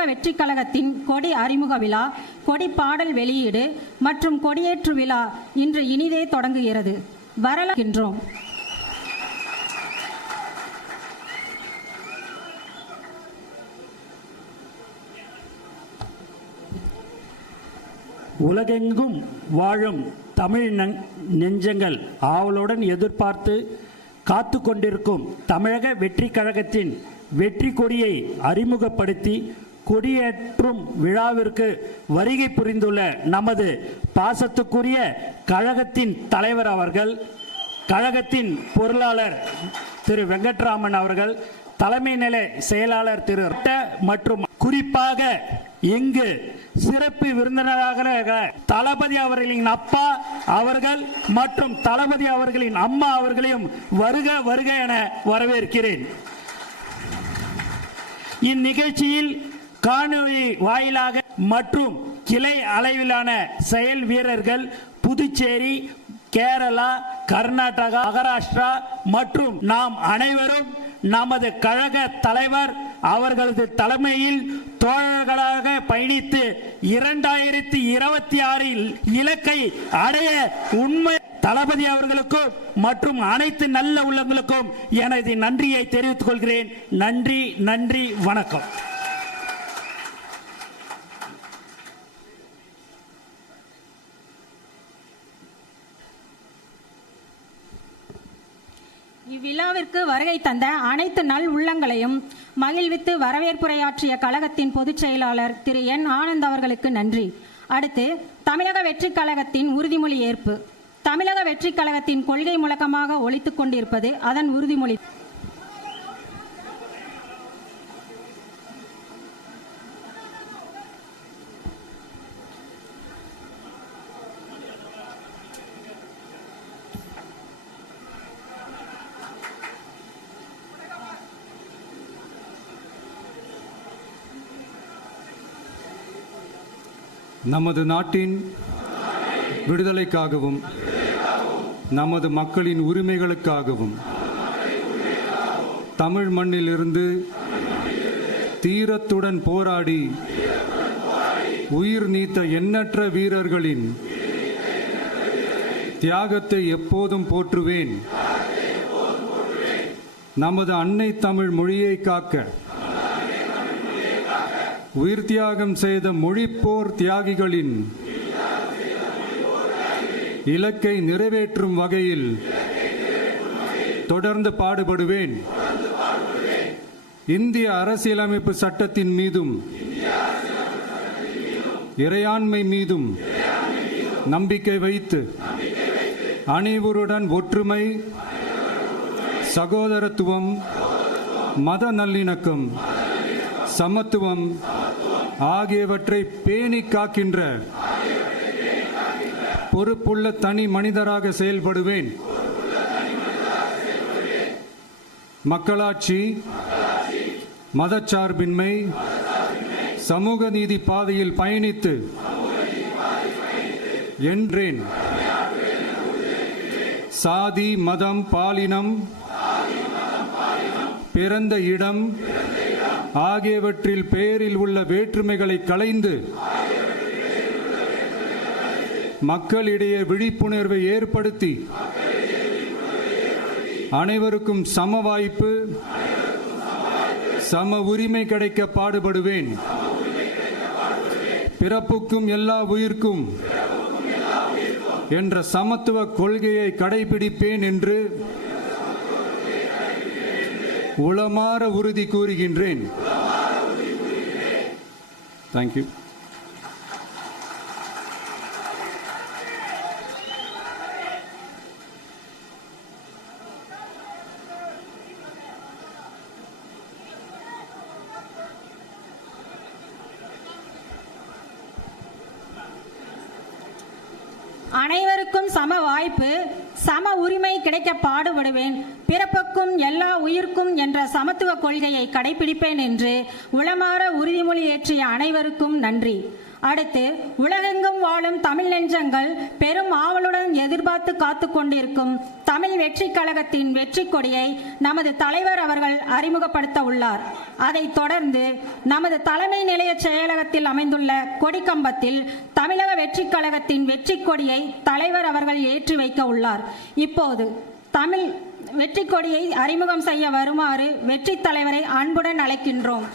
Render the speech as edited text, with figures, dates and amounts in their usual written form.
தமிழக வெற்றி கழகத்தின் கொடி அறிமுக விழா, கொடி பாடல் வெளியீடு மற்றும் கொடியேற்று விழா இன்று இனிதே தொடங்குகிறது. வரலாகின்றோம். உலகெங்கும் வாழும் தமிழ் நெஞ்சங்கள் ஆவலுடன் எதிர்பார்த்து காத்து கொண்டிருக்கும் தமிழக வெற்றி கழகத்தின் வெற்றி கொடியை அறிமுகப்படுத்தி கொடியேற்றும் விழாவிற்கு வருகை புரிந்துள்ள நமது பாசத்துக்குரிய கழகத்தின் தலைவர் அவர்கள், கழகத்தின் பொருளாளர் திரு வெங்கட்ராமன் அவர்கள், தலைமை நிலை செயலாளர் திரு மற்றும் குறிப்பாக இங்கு சிறப்பு விருந்தினராக தளபதி அவர்களின் அப்பா அவர்கள் மற்றும் தளபதி அவர்களின் அம்மா அவர்களையும் வருக வருக என வரவேற்கிறேன். இந்நிகழ்ச்சியில் காணொலி வாயிலாக மற்றும் கிளை அளவிலான செயல் வீரர்கள் புதுச்சேரி, கேரளா, கர்நாடகா, மகாராஷ்டிரா மற்றும் நாம் அனைவரும் நமது கழக தலைவர் அவர்களது தலைமையில் தோழர்களாக பயணித்து 2026 இலக்கை அடைய உண்மை தளபதி அவர்களுக்கும் மற்றும் அனைத்து நல்ல உள்ளங்களுக்கும் எனது நன்றியை தெரிவித்துக் கொள்கிறேன். நன்றி, நன்றி, வணக்கம். இவ்விழாவிற்கு வருகை தந்த அனைத்து நல் உள்ளங்களையும் மகிழ்வித்து வரவேற்புரையாற்றிய கழகத்தின் பொதுச் செயலாளர் திரு என் ஆனந்த் அவர்களுக்கு நன்றி. அடுத்து தமிழக வெற்றி கழகத்தின் உறுதிமொழி ஏற்பு. தமிழக வெற்றி கழகத்தின் கொள்கை முழக்கமாக ஒலித்துக் கொண்டிருப்பது அதன் உறுதிமொழி. நமது நாட்டின் விடுதலைக்காகவும் நமது மக்களின் உரிமைகளுக்காகவும் தமிழ் மண்ணிலிருந்து தீரத்துடன் போராடி உயிர் நீத்த எண்ணற்ற வீரர்களின் தியாகத்தை எப்போதும் போற்றுவேன். நமது அன்னை தமிழ் மொழியை காக்க உயிர் தியாகம் செய்த மொழிப்போர் தியாகிகளின் இலக்கை நிறைவேற்றும் வகையில் தொடர்ந்து பாடுபடுவேன். இந்திய அரசியலமைப்பு சட்டத்தின் மீதும் இறையாண்மை மீதும் நம்பிக்கை வைத்து அனைவருடன் ஒற்றுமை, சகோதரத்துவம், மத நல்லிணக்கம், சமத்துவம் ஆகியவற்றை பேணி காக்கின்ற பொறுப்புள்ள தனி மனிதராக செயல்படுவேன். மக்களாட்சி, மதச்சார்பின்மை, சமூக நீதி பாதையில் பயணித்து என்றேன். சாதி, மதம், பாலினம், பிறந்த இடம் ஆகியவற்றில் பேரில் உள்ள வேற்றுமைகளை களைந்து மக்களிடையே விழிப்புணர்வை ஏற்படுத்தி அனைவருக்கும் சம வாய்ப்பு, சம உரிமை கிடைக்க பாடுபடுவேன். பிறப்புக்கும் எல்லா உயிர்க்கும் என்ற சமத்துவ கொள்கையை கடைபிடிப்பேன் என்று உளமாற உறுதி கூறுகின்றேன். தேங்க்யூ. அனைவருக்கும் சம வாய்ப்பு, சம உரிமை கிடைக்க பாடுபடுவேன். பிறப்புக்கும் எல்லா உயிர்க்கும் என்ற சமத்துவ கொள்கையை கடைபிடிப்பேன் என்று உளமாற உறுதிமொழி ஏற்றிய அனைவருக்கும் நன்றி. அடுத்து உலகெங்கும் வாழும் தமிழ் நெஞ்சங்கள் பெரும் ஆவலுடன் எதிர்பார்த்து காத்து கொண்டிருக்கும் தமிழ் வெற்றி கழகத்தின் வெற்றி கொடியை நமது தலைவர் அவர்கள் அறிமுகப்படுத்த உள்ளார். அதைத் தொடர்ந்து நமது தலைமை நிலைய செயலகத்தில் அமைந்துள்ள கொடிக்கம்பத்தில் தமிழக வெற்றி கழகத்தின் வெற்றி கொடியை தலைவர் அவர்கள் ஏற்றி வைக்க உள்ளார். இப்போது தமிழ் வெற்றி கொடியை அறிமுகம் செய்ய வருமாறு வெற்றி தலைவரை அன்புடன் அழைக்கின்றோம்.